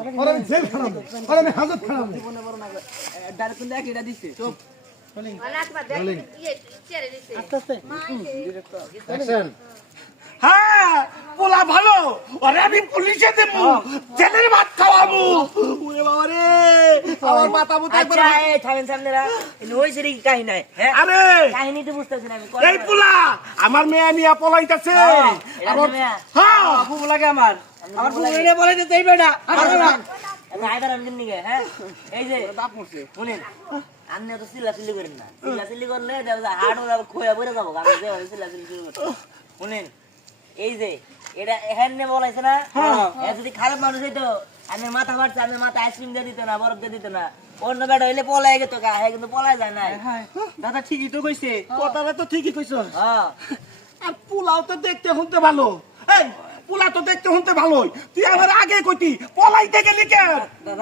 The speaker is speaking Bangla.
ওরে আমি জেল খারাপ ওরে আমি হাজত খারাপ জীবনে বড় না ডাইরেক্ট কিন্তু একইটা দিচ্ছে চুপ আস্তে আস্তে অ্যাকশন হ্যাঁ পোলা ভালো আরে আমি পুলিশে দেবো জেলের ভাত খাওয়াবো ওরে বাবা রে আমার মাথা মুতে একবার আচ্ছা এই থামেন সামনেরা ইনি হইছে কি কাহিনী নাই হ্যাঁ আরে কাহিনী তো বুঝতেছি না আমি এই পোলা আমার মেয়ে নিয়ে পলাইতাছে হ্যাঁ বাবু লাগে আমার ফুল এনে বলে দিতে এই বেটা আমি আইবার আনকেন নিগে হ্যাঁ এই যে দাপ পড়ছে শুনেন আপনি তো চিল্লাচিল্লি করেন না চিল্লাচিল্লি করলে হাড় ওরা খোয়া বইরে যাবো আমি যে চিল্লাচিল্লি শুরু করছি শুনেন এই যে এটা এখানে বলাইছে না হ্যাঁ যদি খারাপ মানুষ হইতো আমি মাথা মারছে আমি মাথা আইসক্রিম দিয়ে দিত না বরফ দিয়ে দিত না অন্য বেটা হইলে পলাই গেত হ্যাঁ কিন্তু পলাই যায় না দাদা ঠিকই তো কইছে কথাটা তো ঠিকই কইছ হ্যাঁ আর পোলাও তো দেখতে শুনতে ভালো এই পোলা তো দেখতে শুনতে ভালোই তুই আমার আগে কইতি পলাইতে গেলি কেন দাদা